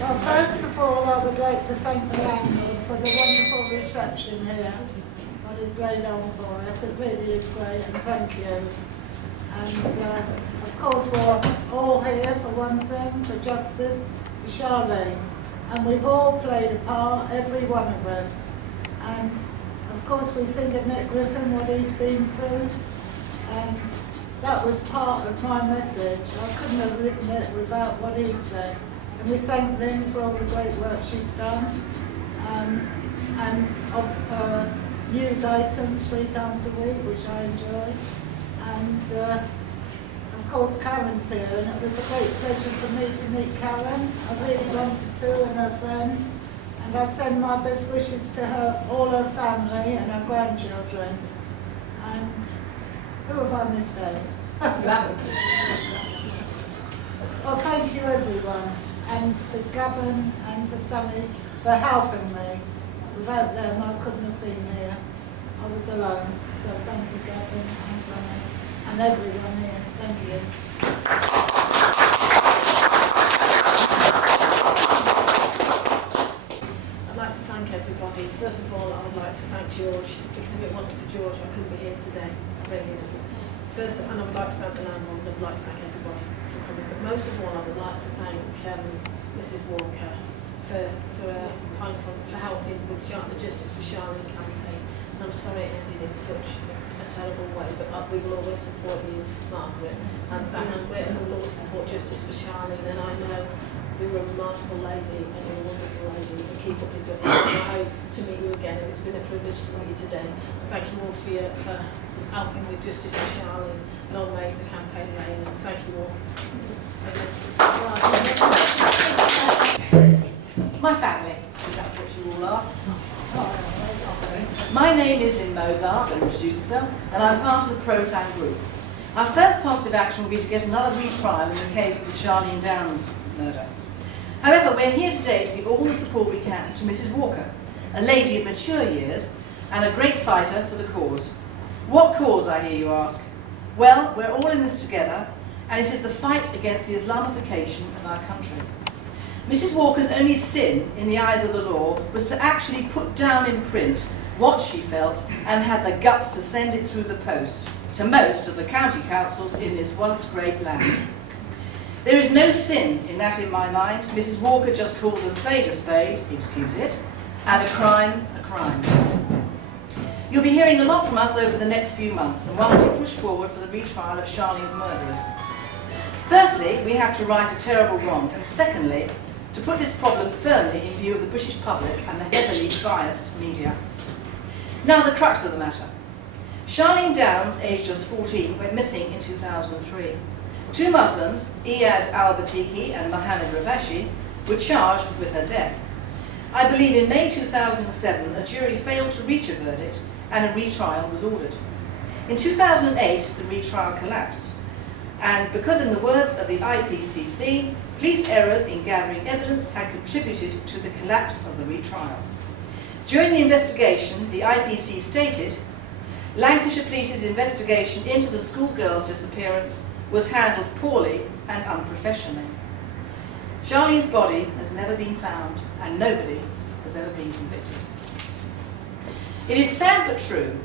Well, first of all, I would like to thank the landlord for the wonderful reception here, what he's laid on for us. It really is great, and thank you. And of course, we're all here for one thing, for justice, for Charlene. And we've all played a part, every one of us. And of course, we think of Nick Griffin, what he's been through. And that was part of my message. I couldn't have written it without what he said. And we thank Lynn for all the great work she's done. And of her news items 3 times a week, which I enjoy. And of course Karen's here, and it was a great pleasure for me to meet Karen. I really wanted to, and her friend. And I send my best wishes to her, all her family and her grandchildren. And who have I missed out? Well, thank you everyone, and to Gavin and to Sammy for helping me. Without them I couldn't have been here. I was alone. So thank you Gavin and Sammy and everyone here. Thank you. I'd like to thank everybody. First of all, I would like to thank George, because if it wasn't for George I couldn't be here today bringing us. First, and I would like to thank the landlord, and I'd like to thank everybody for coming. But most of all, I would like to thank Mrs. Walker for helping with the Justice for Charlene campaign. And I'm sorry it ended in such a terrible way, but we will always support you, Margaret, and we will always support Justice for Charlene. And I know you're a remarkable lady, and you're a wonderful lady, and keep up your good work. And I hope to meet you again, and it's been a privilege to meet you today. Thank you all for helping with Justice for Charlene. Long may the campaign reign, and thank you all. My family, because that's what you all are. My name is Lynn Mozart, going to introduce myself, and I'm part of the PROFAM group. Our first positive action will be to get another retrial in the case of the Charlene Downs murder. However, we're here today to give all the support we can to Mrs. Walker, a lady of mature years and a great fighter for the cause. What cause, I hear you ask? Well, we're all in this together, and it is the fight against the Islamification of our country. Mrs. Walker's only sin, in the eyes of the law, was to actually put down in print what she felt and had the guts to send it through the post to most of the county councils in this once great land. There is no sin in that in my mind. Mrs. Walker just calls a spade, excuse it, and a crime, a crime. You'll be hearing a lot from us over the next few months, and while we push forward for the retrial of Charlene's murderers. Firstly, we have to right a terrible wrong, and secondly, to put this problem firmly in view of the British public and the heavily biased media. Now the crux of the matter. Charlene Downs, aged just 14, went missing in 2003. 2 Muslims, Iyad al-Batiki and Mohammed Ravashi, were charged with her death. I believe in May 2007 a jury failed to reach a verdict and a retrial was ordered. In 2008 the retrial collapsed, and because in the words of the IPCC, police errors in gathering evidence had contributed to the collapse of the retrial. During the investigation, the IPC stated, Lancashire Police's investigation into the schoolgirl's disappearance was handled poorly and unprofessionally. Charlene's body has never been found, and nobody has ever been convicted. It is sad but true.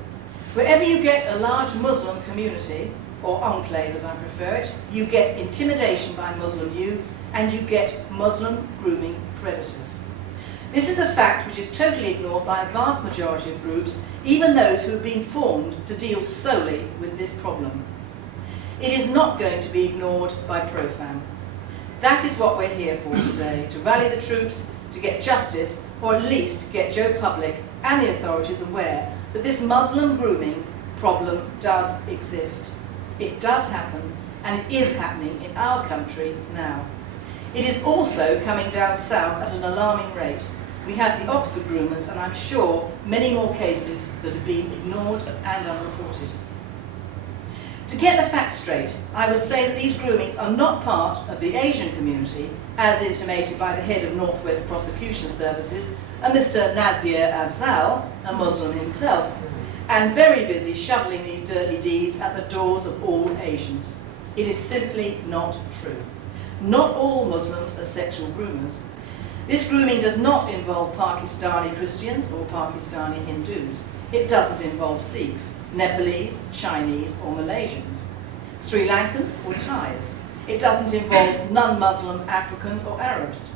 Wherever you get a large Muslim community, or enclave as I prefer it, you get intimidation by Muslim youths, and you get Muslim grooming predators. This is a fact which is totally ignored by a vast majority of groups, even those who have been formed to deal solely with this problem. It is not going to be ignored by PROFAM. That is what we're here for today, to rally the troops, to get justice, or at least get Joe Public and the authorities aware that this Muslim grooming problem does exist. It does happen, and it is happening in our country now. It is also coming down south at an alarming rate. We have the Oxford groomers, and I'm sure many more cases that have been ignored and unreported. To get the facts straight, I would say that these groomings are not part of the Asian community, as intimated by the head of North West Prosecution Services, a Mr. Nazir Afzal, a Muslim himself, and very busy shoveling these dirty deeds at the doors of all Asians. It is simply not true. Not all Muslims are sexual groomers. This grooming does not involve Pakistani Christians or Pakistani Hindus. It doesn't involve Sikhs, Nepalese, Chinese or Malaysians, Sri Lankans or Thais. It doesn't involve non-Muslim Africans or Arabs.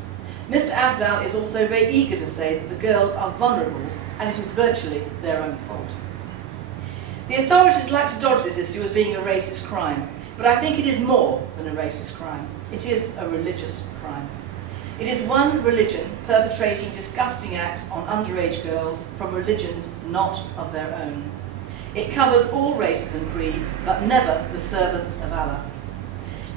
Mr. Afzal is also very eager to say that the girls are vulnerable and it is virtually their own fault. The authorities like to dodge this issue as being a racist crime, but I think it is more than a racist crime. It is a religious crime. It is one religion perpetrating disgusting acts on underage girls from religions not of their own. It covers all races and creeds, but never the servants of Allah.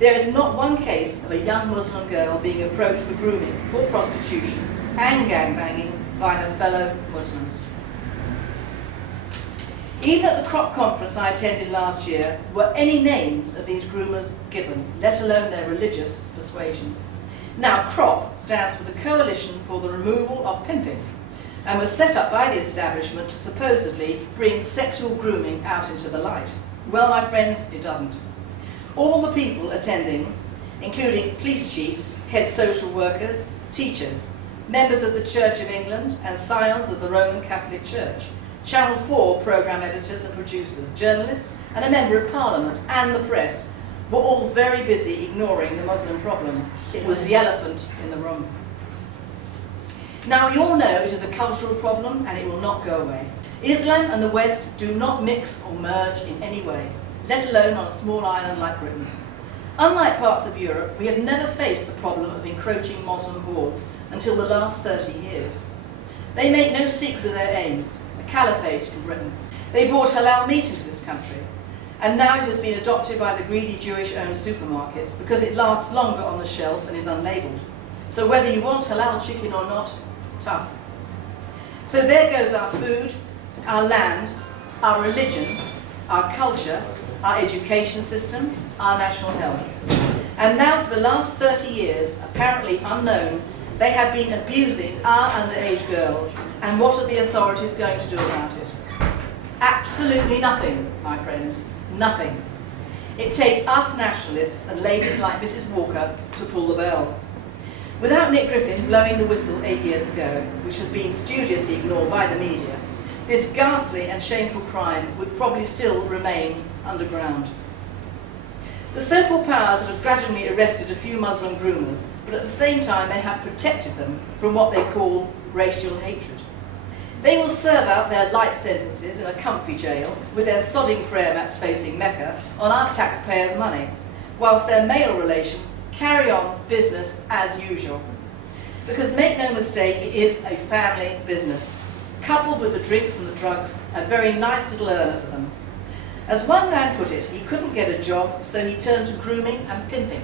There is not one case of a young Muslim girl being approached for grooming, for prostitution and gangbanging by her fellow Muslims. Even at the crop conference I attended last year, were any names of these groomers given, let alone their religious persuasion. Now, CROP stands for the Coalition for the Removal of Pimping, and was set up by the establishment to supposedly bring sexual grooming out into the light. Well, my friends, it doesn't. All the people attending, including police chiefs, head social workers, teachers, members of the Church of England and scions of the Roman Catholic Church, Channel 4 programme editors and producers, journalists and a member of Parliament and the press were all very busy ignoring the Muslim problem. It was the elephant in the room. Now, we all know it is a cultural problem and it will not go away. Islam and the West do not mix or merge in any way, let alone on a small island like Britain. Unlike parts of Europe, we have never faced the problem of encroaching Muslim hordes until the last 30 years. They make no secret of their aims, a caliphate in Britain. They brought halal meat into this country, and now it has been adopted by the greedy Jewish-owned supermarkets because it lasts longer on the shelf and is unlabelled. So whether you want halal chicken or not, tough. So there goes our food, our land, our religion, our culture, our education system, our national health. And now for the last 30 years, apparently unknown, they have been abusing our underage girls. And what are the authorities going to do about it? Absolutely nothing, my friends, nothing. It takes us nationalists and ladies like Mrs. Walker to pull the bell. Without Nick Griffin blowing the whistle 8 years ago, which has been studiously ignored by the media, this ghastly and shameful crime would probably still remain underground. The so-called powers have gradually arrested a few Muslim groomers, but at the same time they have protected them from what they call racial hatred. They will serve out their light sentences in a comfy jail with their sodding prayer mats facing Mecca on our taxpayers' money, whilst their male relations carry on business as usual. Because make no mistake, it is a family business. Coupled with the drinks and the drugs, a very nice little earner for them. As one man put it, he couldn't get a job, so he turned to grooming and pimping.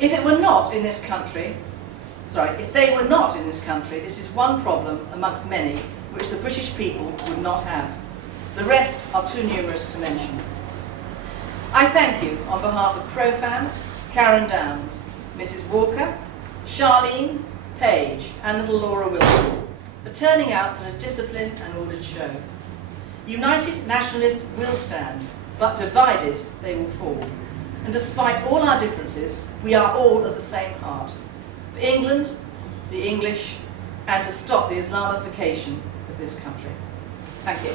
If they were not in this country, this is one problem amongst many which the British people would not have. The rest are too numerous to mention. I thank you on behalf of PROFAM, Karen Downs, Mrs. Walker, Charlene, Paige and little Laura Wilson for turning out in a disciplined and ordered show. United nationalists will stand, but divided they will fall. And despite all our differences, we are all of the same heart. For England, the English, and to stop the Islamification of this country. Thank you.